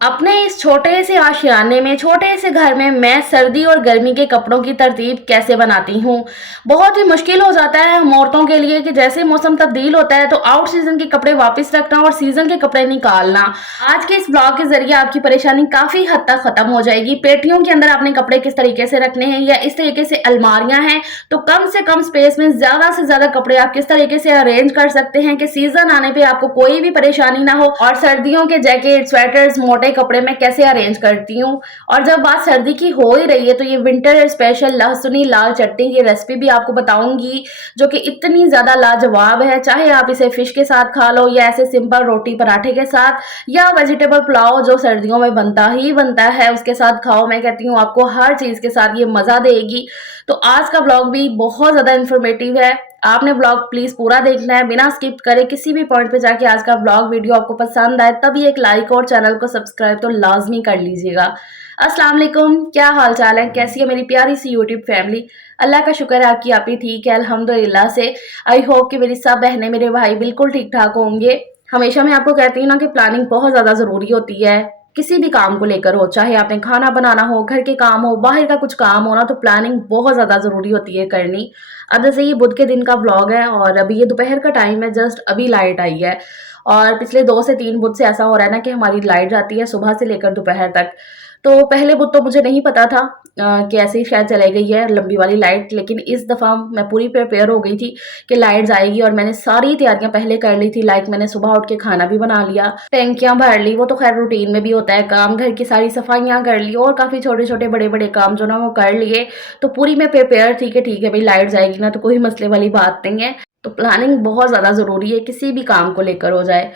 अपने इस छोटे से आशियाने में, छोटे से घर में मैं सर्दी और गर्मी के कपड़ों की तरतीब कैसे बनाती हूँ। बहुत ही मुश्किल हो जाता है हम औरतों के लिए कि जैसे मौसम तब्दील होता है तो आउट सीजन के कपड़े वापस रखना और सीजन के कपड़े निकालना। आज के इस ब्लॉग के जरिए आपकी परेशानी काफी हद तक खत्म हो जाएगी। पेटियों के अंदर आपने कपड़े किस तरीके से रखने हैं या इस तरीके से अलमारियां हैं तो कम से कम स्पेस में ज्यादा से ज्यादा कपड़े आप किस तरीके से अरेंज कर सकते हैं कि सीजन आने पे आपको कोई भी परेशानी ना हो। और सर्दियों के जैकेट, स्वेटर्स, मोटे कपड़े मैं कैसे अरेंज करती हूँ। और जब बात सर्दी की हो ही रही है तो ये विंटर स्पेशल लहसुनी लाल चटनी की रेसिपी भी आपको बताऊंगी जो कि इतनी ज्यादा लाजवाब है। चाहे आप इसे फिश के साथ खा लो या ऐसे सिंपल रोटी पराठे के साथ या वेजिटेबल पुलाव जो सर्दियों में बनता ही बनता है उसके साथ खाओ। मैं कहती हूँ आपको हर चीज के साथ ये मजा देगी। तो आज का ब्लॉग भी बहुत ज्यादा इंफॉर्मेटिव है। आपने ब्लॉग प्लीज पूरा देखना है बिना स्किप करे। किसी भी पॉइंट पे जाके आज का ब्लॉग वीडियो आपको पसंद आए तभी एक लाइक और चैनल को सब्सक्राइब तो लाजमी कर लीजिएगा। अस्सलाम वालेकुम, क्या हाल चाल है, कैसी है मेरी प्यारी सी यूट्यूब फैमिली। अल्लाह का शुक्र है आपकी आप ही ठीक है अल्हम्दुलिल्लाह से। आई होप कि मेरी सब बहनें मेरे भाई बिल्कुल ठीक ठाक होंगे। हमेशा मैं आपको कहती हूँ ना कि प्लानिंग बहुत ज्यादा जरूरी होती है। किसी भी काम को लेकर हो, चाहे आपने खाना बनाना हो, घर के काम हो, बाहर का कुछ काम हो ना, तो प्लानिंग बहुत ज्यादा जरूरी होती है करनी। अब जैसे ये बुध के दिन का व्लॉग है और अभी ये दोपहर का टाइम है, जस्ट अभी लाइट आई है। और पिछले 2 से 3 बुध से ऐसा हो रहा है ना कि हमारी लाइट जाती है सुबह से लेकर दोपहर तक। तो पहले बुध तो मुझे नहीं पता था कि ऐसे ही शायद चले गई है लंबी वाली लाइट, लेकिन इस दफ़ा मैं पूरी प्रिपेयर हो गई थी कि लाइट जाएगी और मैंने सारी तैयारियां पहले कर ली थी। लाइक मैंने सुबह उठ के खाना भी बना लिया, टैंकियां भर ली, वो तो खैर रूटीन में भी होता है काम, घर की सारी सफाइयां कर ली और काफ़ी छोटे छोटे बड़े बड़े काम जो ना वो कर लिए। तो पूरी मैं प्रिपेयर थी कि ठीक है भाई लाइट जाएगी ना तो कोई मसले वाली बात नहीं है। तो प्लानिंग बहुत ज़्यादा ज़रूरी है किसी भी काम को लेकर हो जाए।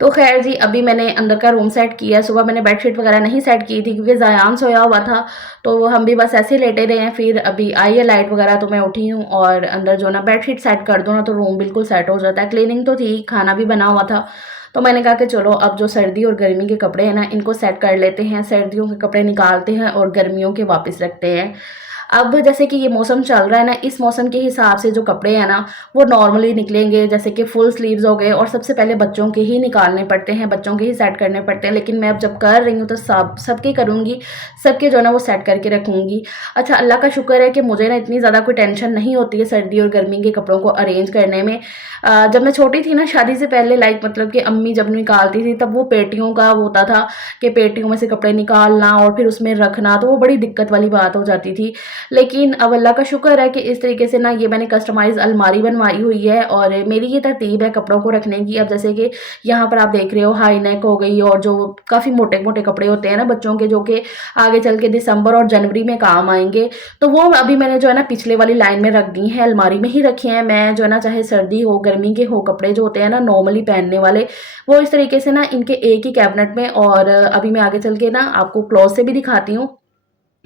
तो खैर जी अभी मैंने अंदर का रूम सेट किया है। सुबह मैंने बेडशीट वगैरह नहीं सेट की थी क्योंकि ज़यान सोया हुआ था तो हम भी बस ऐसे ही लेटे रहे हैं। फिर अभी आई है लाइट वगैरह तो मैं उठी हूँ और अंदर जो ना बेडशीट सेट कर दो ना तो रूम बिल्कुल सेट हो जाता है। क्लीनिंग तो थी, खाना भी बना हुआ था, तो मैंने कहा कि चलो अब जो सर्दी और गर्मी के कपड़े हैं ना इनको सेट कर लेते हैं। सर्दियों के कपड़े निकालते हैं और गर्मियों के वापस रखते हैं। अब जैसे कि ये मौसम चल रहा है ना, इस मौसम के हिसाब से जो कपड़े हैं ना वो नॉर्मली निकलेंगे, जैसे कि फुल स्लीव्स हो गए और सबसे पहले बच्चों के ही निकालने पड़ते हैं, बच्चों के ही सेट करने पड़ते हैं। लेकिन मैं अब जब कर रही हूँ तो सबके करूँगी, सबके जो है ना वो सेट करके रखूँगी। अच्छा अल्लाह का शुक्र है कि मुझे ना इतनी ज़्यादा कोई टेंशन नहीं होती है सर्दी और गर्मी के कपड़ों को अरेंज करने में। जब मैं छोटी थी ना शादी से पहले, लाइक मतलब कि अम्मी जब निकालती थी तब वो पेटियों का होता था कि पेटियों में से कपड़े निकालना और फिर उसमें रखना, तो वो बड़ी दिक्कत वाली बात हो जाती थी। लेकिन अब अल्लाह का शुक्र है कि इस तरीके से ना ये मैंने कस्टमाइज़ अलमारी बनवाई हुई है और मेरी ये तरतीब है कपड़ों को रखने की। अब जैसे कि यहाँ पर आप देख रहे हो हाई नेक हो गई और जो काफ़ी मोटे मोटे कपड़े होते हैं ना बच्चों के, जो कि आगे चल के दिसंबर और जनवरी में काम आएंगे, तो वो अभी मैंने जो है ना पिछले वाली लाइन में रख दी है, अलमारी में ही रखे हैं। मैं जो है ना चाहे सर्दी हो गर्मी के हो, कपड़े जो होते हैं ना नॉर्मली पहनने वाले वो इस तरीके से ना इनके एक ही कैबिनेट में। और अभी मैं आगे चल के ना आपको क्लॉथ से भी दिखाती हूँ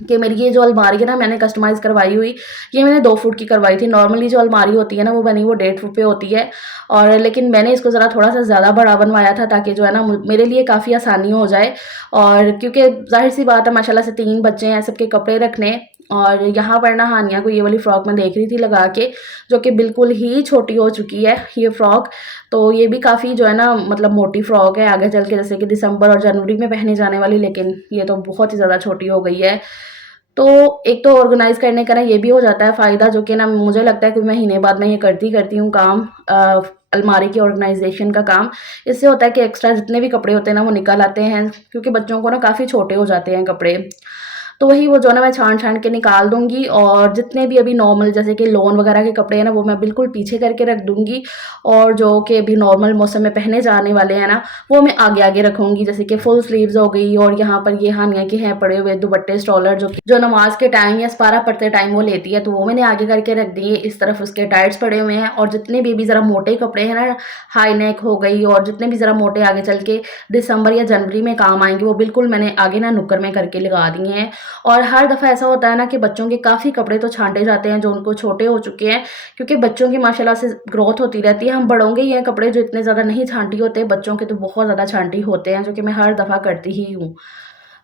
कि मेरी ये जो अलमारी है ना मैंने कस्टमाइज़ करवाई हुई, ये मैंने 2 फुट की करवाई थी। नॉर्मली जो अलमारी होती है ना वो बनी वो 1.5 फुट पे होती है, और लेकिन मैंने इसको ज़रा थोड़ा-सा ज़्यादा बड़ा बनवाया था ताकि जो है ना मेरे लिए काफ़ी आसानी हो जाए। और क्योंकि ज़ाहिर-सी बात है माशाल्लाह से 3 बच्चे हैं, सबके कपड़े रखने। और यहाँ पर ना हानिया को ये वाली फ्रॉक मैं देख रही थी लगा के, जो कि बिल्कुल ही छोटी हो चुकी है ये फ्रॉक। तो ये भी काफ़ी जो है ना मतलब मोटी फ्रॉक है आगे चल के, जैसे कि दिसंबर और जनवरी में पहनी जाने वाली, लेकिन ये तो बहुत ही ज़्यादा छोटी हो गई है। तो एक तो ऑर्गेनाइज़ करने का ना ये भी हो जाता है फ़ायदा, जो कि ना मुझे लगता है कि महीने बाद मैं ये करती हूँ काम, अलमारी की ऑर्गेनाइज़ेशन का काम। इससे होता है कि एक्स्ट्रा जितने भी कपड़े होते हैं ना वो निकल आते हैं, क्योंकि बच्चों को ना काफ़ी छोटे हो जाते हैं कपड़े। तो वही वो जो है ना मैं छाँट-छाँट के निकाल दूँगी और जितने भी अभी नॉर्मल जैसे कि लोन वगैरह के कपड़े हैं ना वो मैं बिल्कुल पीछे करके रख दूँगी, और जो कि अभी नॉर्मल मौसम में पहने जाने वाले हैं ना वो मैं आगे-आगे रखूँगी। जैसे कि फुल स्लीव्स हो गई और यहाँ पर ये हानिया के हैं पड़े हुए दुपट्टे स्टॉलर, जो कि जो नमाज के टाइम या सपारा पढ़ते टाइम वो लेती है, तो वो मैंने आगे करके रख दिए। इस तरफ उसके टाइट्स पड़े हुए हैं, और जितने भी ज़रा मोटे कपड़े हैं ना, हाई नेक हो गई और जितने भी ज़रा मोटे आगे चल के दिसंबर या जनवरी में काम आएँगे वो बिल्कुल मैंने आगे ना नुक्कड़ में करके लगा दिए हैं। और हर दफ़ा ऐसा होता है ना कि बच्चों के काफ़ी कपड़े तो छाँटे जाते हैं जो उनको छोटे हो चुके हैं, क्योंकि बच्चों की माशाल्लाह से ग्रोथ होती रहती है। हम बड़ों के ही हैं कपड़े जो इतने ज़्यादा नहीं छाँटी होते, बच्चों के तो बहुत ज़्यादा छाँटी होते हैं, जो कि मैं हर दफ़ा करती ही हूँ।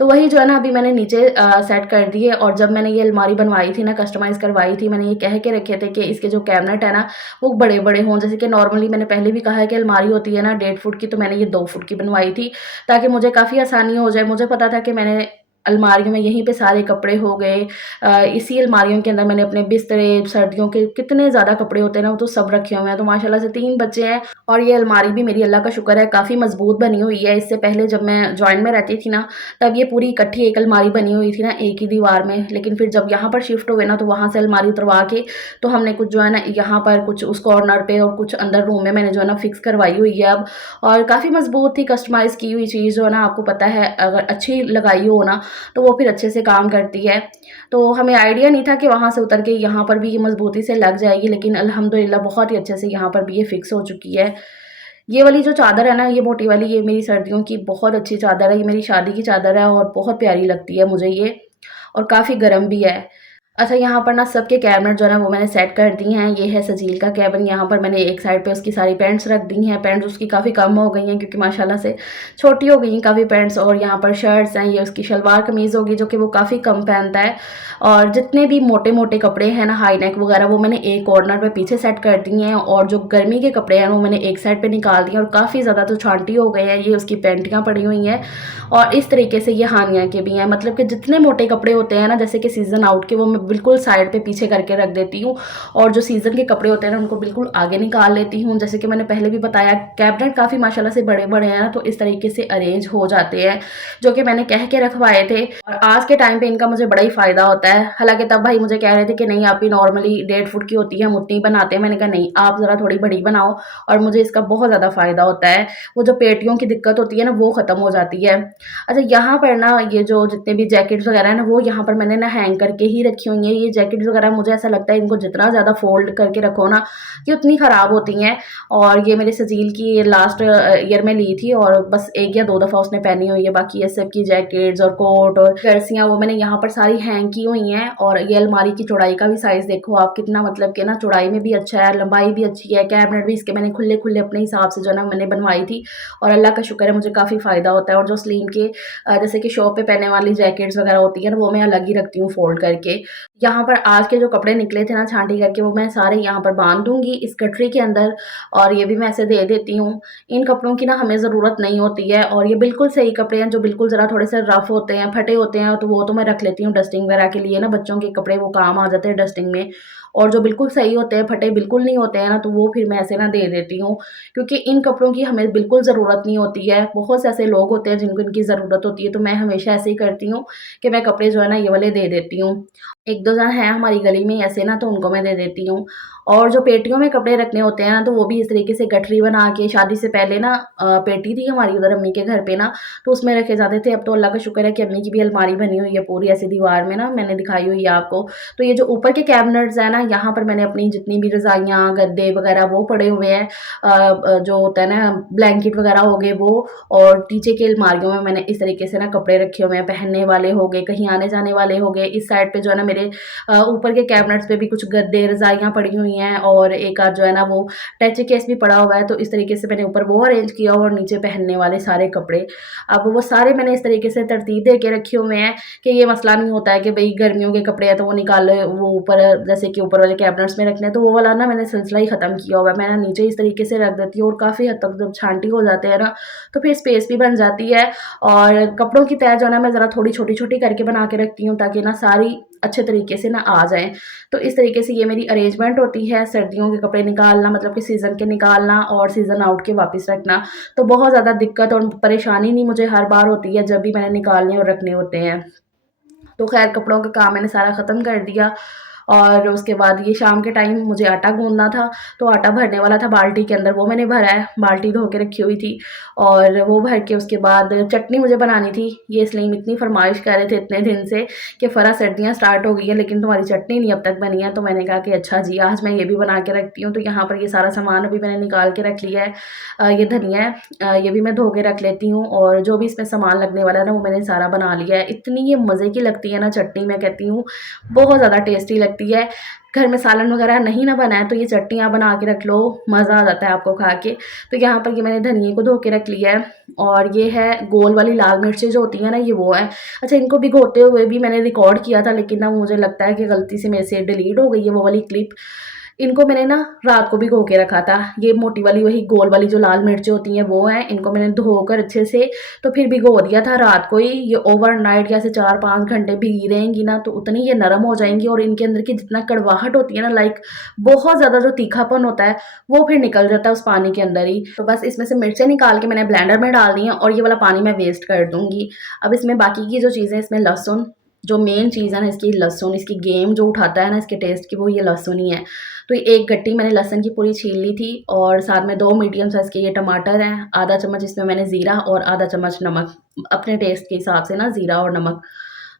तो वही जो है ना अभी मैंने नीचे सेट कर दिए। और जब मैंने ये अलमारी बनवाई थी ना, कस्टमाइज़ करवाई थी, मैंने ये कह के रखे थे कि इसके जो कैबिनेट है ना वो बड़े-बड़े हों। जैसे कि नॉर्मली मैंने पहले भी कहा है कि अलमारी होती है ना 1.5 फुट की, तो मैंने ये 2 फुट की बनवाई थी ताकि मुझे काफ़ी आसानी हो जाए। मुझे पता था कि मैंने अलमारियों में यहीं पे सारे कपड़े हो गए। इसी अलमारियों के अंदर मैंने अपने बिस्तरे, सर्दियों के कितने ज़्यादा कपड़े होते हैं ना, वो तो सब रखे हुए हैं। तो माशाल्लाह से 3 बच्चे हैं और ये अलमारी भी मेरी अल्लाह का शुक्र है काफ़ी मज़बूत बनी हुई है। इससे पहले जब मैं जॉइंट में रहती थी ना, तब ये पूरी इकट्ठी एक अलमारी बनी हुई थी ना एक ही दीवार में। लेकिन फिर जब यहाँ पर शिफ्ट हुए ना, तो वहाँ से अलमारी उतरवा के तो हमने कुछ जो है ना यहाँ पर कुछ उस कॉर्नर पे और कुछ अंदर रूम में मैंने जो है ना फिक्स करवाई हुई है अब। और काफ़ी मज़बूत थी, कस्टमाइज़ की हुई चीज़ जो है ना, आपको पता है अगर अच्छी लगाई हो ना तो वो फिर अच्छे से काम करती है। तो हमें आइडिया नहीं था कि वहाँ से उतर के यहाँ पर भी ये मज़बूती से लग जाएगी, लेकिन अल्हम्दुलिल्लाह बहुत ही अच्छे से यहाँ पर भी ये फिक्स हो चुकी है। ये वाली जो चादर है ना, ये मोटी वाली, ये मेरी सर्दियों की बहुत अच्छी चादर है। ये मेरी शादी की चादर है और बहुत प्यारी लगती है मुझे ये, और काफ़ी गर्म भी है। अच्छा, यहाँ पर ना सबके कैबिनेट जो है ना वो मैंने सेट कर दी हैं। ये है सजील का कैबिन, यहाँ पर मैंने एक साइड पे उसकी सारी पैंट्स रख दी हैं। पैंट्स उसकी काफ़ी कम हो गई हैं क्योंकि माशाल्लाह से छोटी हो गई हैं काफ़ी पैंट्स। और यहाँ पर शर्ट्स हैं, ये उसकी शलवार कमीज़ होगी जो कि वो काफ़ी कम पहनता है। और जितने भी मोटे-मोटे कपड़े हैं ना, हाई नेक वगैरह, वो मैंने एक कॉर्नर पे पीछे सेट कर दिए हैं। और जो गर्मी के कपड़े हैं वो मैंने एक साइड पे निकाल दिए हैं। और काफ़ी ज़्यादा तो छांटी हो गए हैं, ये उसकी पैंटियाँ पड़ी हुई हैं। और इस तरीके से ये हानिया के भी हैं, मतलब कि जितने मोटे कपड़े होते हैं ना, जैसे कि सीज़न आउट के, वो मैं बिल्कुल साइड पे पीछे करके रख देती हूँ। और जो सीज़न के कपड़े होते हैं ना, उनको बिल्कुल आगे निकाल लेती हूँ। जैसे कि मैंने पहले भी बताया, कैबिनेट काफ़ी माशाल्लाह से बड़े-बड़े हैं ना, तो इस तरीके से अरेंज हो जाते हैं, जो कि मैंने कह के रखवाए थे। और आज के टाइम पे इनका मुझे बड़ा ही फ़ायदा होता है। हालाँकि तब भाई मुझे कह रहे थे कि नहीं, आप ही नॉर्मली 1.5 फुट की होती है, हम उतनी बनाते हैं। मैंने कहा नहीं, आप ज़रा थोड़ी बड़ी बनाओ, और मुझे इसका बहुत ज़्यादा फ़ायदा होता है। वो जो पेटियों की दिक्कत होती है ना, वो ख़त्म हो जाती है। अच्छा, यहाँ पर ना ये जो जितने भी जैकेट्स वगैरह है ना, वो यहाँ पर मैंने ना हैंग करके ही रखी हुई हैं। ये जैकेट्स वगैरह मुझे ऐसा लगता है इनको जितना ज़्यादा फ़ोल्ड करके रखो ना, ये उतनी ख़राब होती हैं। और ये मेरे सजील की ये लास्ट ईयर में ली थी और बस 1 या 2 दफ़ा उसने पहनी हुई है। बाकी ये सब की जैकेट्स और कोट और जर्सियाँ वो मैंने यहाँ पर सारी हैंग की हुई हैं। और ये अलमारी की चौड़ाई का भी साइज़ देखो आप कितना, मतलब कि ना चौड़ाई में भी अच्छा है, लंबाई भी अच्छी है। कैबिनेट भी इसके मैंने खुले-खुले अपने हिसाब से जो है ना मैंने बनवाई थी, और अल्लाह का शुक्र है मुझे काफ़ी फ़ायदा होता है। और जो स्लीम के जैसे कि शॉप पे पहनने वाली जैकेट्स वगैरह होती हैं ना, वो मैं अलग ही रखती हूँ फ़ोल्ड करके। यहाँ पर आज के जो कपड़े निकले थे ना छाँटी करके, वो मैं सारे यहाँ पर बाँध दूँगी इस गठरी के अंदर, और ये भी मैं ऐसे दे देती हूँ। इन कपड़ों की ना हमें ज़रूरत नहीं होती है, और ये बिल्कुल सही कपड़े हैं जो बिल्कुल ज़रा थोड़े से रफ़ होते हैं, फटे होते हैं, तो वो तो मैं रख लेती हूँ डस्टिंग वगैरह के लिए ना, बच्चों के कपड़े वो काम आ जाते हैं डस्टिंग में। और जो बिल्कुल सही होते हैं, फटे बिल्कुल नहीं होते हैं ना, तो वो फिर मैं ऐसे ना दे देती हूँ, क्योंकि इन कपड़ों की हमें बिल्कुल ज़रूरत नहीं होती है। बहुत से ऐसे लोग होते हैं जिनको इनकी ज़रूरत होती है, तो मैं हमेशा ऐसे ही करती हूँ कि मैं कपड़े जो है ना ये वाले दे देती हूँ। 1-2 जन हैं हमारी गली में ऐसे ना, तो उनको मैं दे देती हूँ। और जो पेटियों में कपड़े रखने होते हैं ना, तो वो भी इस तरीके से गठरी बना के, शादी से पहले ना पेटी थी हमारी उधर अम्मी के घर पे ना, तो उसमें रखे जाते थे। अब तो अल्लाह का शुक्र है कि अम्मी की भी अलमारी बनी हुई है पूरी ऐसी दीवार में ना, मैंने दिखाई हुई है आपको। तो ये जो ऊपर के कैबिनेट्स हैं ना, यहाँ पर मैंने अपनी जितनी भी रज़ाइयाँ, गद्दे वगैरह वो पड़े हुए हैं। जो होता है ना ब्लैंकेट वगैरह हो गए वो, और नीचे की अलमारियों में मैंने इस तरीके से ना कपड़े रखे हुए हैं, पहनने वाले हो गए, कहीं आने-जाने वाले हो गए। इस साइड पे जो है ना मेरे ऊपर के कैबिनेट्स पे भी कुछ गद्दे, रज़ाइयाँ पड़ी हुई हैं, और एक आध जो है ना वो टची केस भी पड़ा हुआ है। तो इस तरीके से मैंने ऊपर वो अरेंज किया और नीचे पहनने वाले सारे कपड़े। अब वो सारे मैंने इस तरीके से तरतीब दे के रखे हुए हैं कि ये मसला नहीं होता है कि भई गर्मियों के कपड़े हैं तो वो निकाल वो ऊपर, जैसे कि ऊपर वाले कैबिनेट्स में रखने हैं, तो वो वाला ना मैंने सिलसिला ही ख़त्म किया हुआ है। मैं ना नीचे इस तरीके से रख देती हूँ, और काफ़ी हद तक जब छांटी हो जाते हैं ना, तो फिर स्पेस भी बन जाती है। और कपड़ों की तह जो है ना मैं ज़रा थोड़ी छोटी-छोटी करके बना के रखती हूँ, ताकि ना सारी अच्छे तरीके से ना आ जाएँ। तो इस तरीके से ये मेरी अरेंजमेंट होती है, सर्दियों के कपड़े निकालना मतलब कि सीज़न के निकालना और सीज़न आउट के वापस रखना। तो बहुत ज़्यादा दिक्कत और परेशानी नहीं मुझे हर बार होती है जब भी मैंने निकालने और रखने होते हैं। तो ख़ैर कपड़ों का काम मैंने सारा ख़त्म कर दिया। और उसके बाद ये शाम के टाइम मुझे आटा गूँदना था, तो आटा भरने वाला था बाल्टी के अंदर, वो मैंने भरा है, बाल्टी धो के रखी हुई थी। और वो भर के उसके बाद चटनी मुझे बनानी थी। ये इसलिए इतनी फ़रमाइश कर रहे थे इतने दिन से कि फ़रा सर्दियाँ स्टार्ट हो गई हैं लेकिन तुम्हारी चटनी नहीं अब तक बनी है। तो मैंने कहा कि अच्छा जी, आज मैं ये भी बना के रखती हूँ। तो यहाँ पर ये सारा सामान अभी मैंने निकाल के रख लिया है। ये धनिया है, ये भी मैं धो के रख लेती हूँ, और जो भी इसमें सामान लगने वाला है ना, वो मैंने सारा बना लिया है। इतनी ये मज़े की लगती है ना चटनी, मैं कहती हूँ बहुत ज़्यादा टेस्टी लगती है। घर में सालन वगैरह नहीं ना बना है तो ये चटनियाँ बना के रख लो, मज़ा आ जाता है आपको खा के। तो यहाँ पर ये मैंने धनिए को धो के रख लिया है और ये है गोल वाली लाल मिर्चें जो होती हैं ना, ये वो है। अच्छा, इनको भिगोते हुए भी मैंने रिकॉर्ड किया था, लेकिन ना मुझे लगता है कि गलती से मेरे से डिलीट हो गई है वो वाली क्लिप। इनको मैंने ना रात को भिगो के रखा था। ये मोटी वाली वही गोल वाली जो लाल मिर्चें होती हैं वो हैं। इनको मैंने धोकर अच्छे से तो फिर भिगो दिया था रात को ही। ये ओवरनाइट कैसे 4-5 घंटे भिगी रहेंगी ना तो उतनी ये नरम हो जाएंगी और इनके अंदर की जितना कड़वाहट होती है ना, लाइक बहुत ज़्यादा जो तीखापन होता है वो फिर निकल जाता है उस पानी के अंदर ही। तो बस इसमें से मिर्चें निकाल के मैंने ब्लेंडर में डाल दी हैं और ये वाला पानी मैं वेस्ट कर दूँगी। अब इसमें बाकी की जो चीज़ें, इसमें लहसुन, जो मेन चीज़ है ना इसकी लहसुन, इसकी गेम जो उठाता है ना इसके टेस्ट की, वो ये लहसुन ही है। तो ये एक गट्टी मैंने लहसुन की पूरी छील ली थी और साथ में 2 मीडियम साइज़ के ये टमाटर हैं। आधा चम्मच इसमें मैंने ज़ीरा और आधा चम्मच नमक, अपने टेस्ट के हिसाब से ना ज़ीरा और नमक।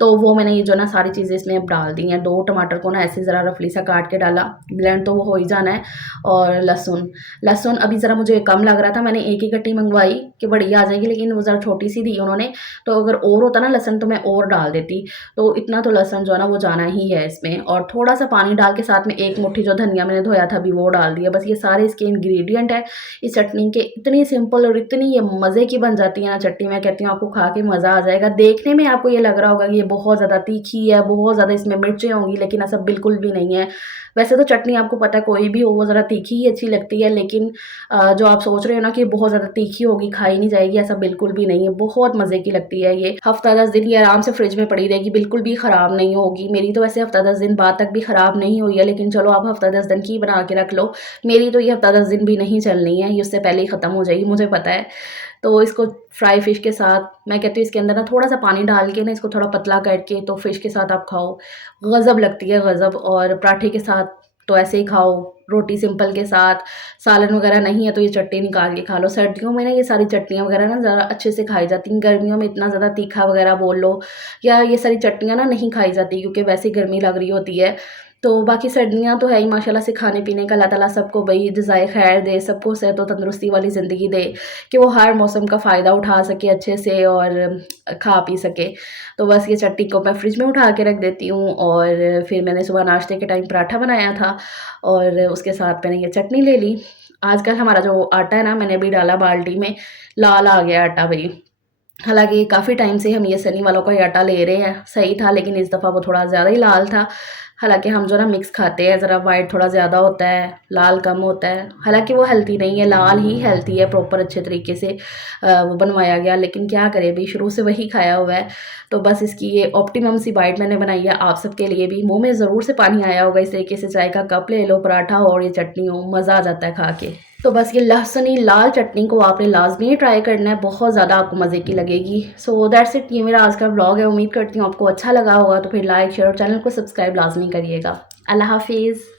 तो वो मैंने ये जो ना सारी चीज़ें इसमें अब डाल दी हैं। 2 टमाटर को ना ऐसे ज़रा रफली सा काट के डाला, ब्लेंड तो वो हो ही जाना है। और लहसुन अभी ज़रा मुझे कम लग रहा था, मैंने एक ही गट्टी मंगवाई कि बढ़िया आ जाएगी, लेकिन वो ज़रा छोटी सी दी उन्होंने। तो अगर और होता ना लहसुन तो मैं और डाल देती। तो इतना तो लहसुन जो है ना वो जाना ही है इसमें। और थोड़ा सा पानी डाल के साथ में 1 मुट्ठी जो धनिया मैंने धोया था अभी वो डाल दिया। बस ये सारे इसके इंग्रेडिएंट है इस चटनी के। इतनी सिंपल और इतनी ये मज़े की बन जाती है ना चटनी, मैं कहती हूँ आपको खा के मज़ा आ जाएगा। देखने में आपको ये लग रहा होगा कि ये बहुत ज़्यादा तीखी है, बहुत ज़्यादा इसमें मिर्चें होंगी, लेकिन ऐसा बिल्कुल भी नहीं है। वैसे तो चटनी आपको पता है कोई भी हो वो ज़रा तीखी ही अच्छी लगती है, लेकिन जो आप सोच रहे हो ना कि बहुत ज़्यादा तीखी होगी खाई नहीं जाएगी, ऐसा बिल्कुल भी नहीं है। बहुत मज़े की लगती है ये। हफ्ता 10 दिन ये आराम से फ्रिज में पड़ी रहेगी, बिल्कुल भी ख़राब नहीं होगी। मेरी तो वैसे हफ्ता 10 दिन बाद तक भी ख़राब नहीं हुई है, लेकिन चलो आप हफ्ता 10 दिन की बना के रख लो। मेरी तो ये हफ्ता 10 दिन भी नहीं चलनी है, ये उससे पहले ही ख़त्म हो जाएगी, मुझे पता है। तो इसको फ्राई फ़िश के साथ, मैं कहती हूँ इसके अंदर ना थोड़ा-सा पानी डाल के ना इसको थोड़ा पतला करके तो फ़िश के साथ आप खाओ, गज़ब लगती है गज़ब। और पराठे के साथ तो ऐसे ही खाओ, रोटी सिंपल के साथ, सालन वगैरह नहीं है तो ये चटनी निकाल के खा लो। सर्दियों में ना ये सारी चटनियाँ वगैरह ना ज़रा अच्छे से खाई जाती हैं। गर्मियों में इतना ज़्यादा तीखा वगैरह बोल लो या ये सारी चटनियाँ ना नहीं खाई जाती, क्योंकि वैसे ही गर्मी लग रही होती है। तो बाकी सर्दियाँ तो है ही माशाल्लाह से खाने पीने का। अल्लाह ताला सबको भई जज़ाए खैर दे, सबको सेहत और तंदुरुस्ती वाली ज़िंदगी दे कि वो हर मौसम का फ़ायदा उठा सके अच्छे से और खा पी सके। तो बस ये चटनी को मैं फ्रिज में उठा के रख देती हूँ और फिर मैंने सुबह नाश्ते के टाइम पराठा बनाया था और उसके साथ मैंने ये चटनी ले ली। आजकल हमारा जो आटा है ना, मैंने अभी डाला बाल्टी में, लाल आ गया आटा भई। हालाँकि काफ़ी टाइम से हम ये सनी वालों का ही आटा ले रहे हैं, सही था, लेकिन इस दफ़ा वो थोड़ा ज़्यादा ही लाल था। हालाँकि हम जो ना मिक्स खाते हैं, ज़रा वाइट थोड़ा ज़्यादा होता है, लाल कम होता है। हालाँकि वो हेल्दी नहीं है, लाल ही हेल्दी है, प्रॉपर अच्छे तरीके से वो बनवाया गया, लेकिन क्या करें भई, शुरू से वही खाया हुआ है। तो बस इसकी ये ऑप्टिमम सी बाइट मैंने बनाई है आप सबके लिए भी। मुँह में ज़रूर से पानी आया होगा इस तरीके से, चाय का कप ले लो, पराठा हो और ये चटनी हो, मज़ा आ जाता है खा के। तो बस ये लहसुनी लाल चटनी को आपने लाज़मी ट्राई करना है, बहुत ज़्यादा आपको मज़े की लगेगी। सो दैट्स इट, ये मेरा आज का व्लॉग है। उम्मीद करती हूँ आपको अच्छा लगा होगा। तो फिर लाइक, शेयर और चैनल को सब्सक्राइब लाज़मी करिएगा। अल्लाह हाफ़िज़।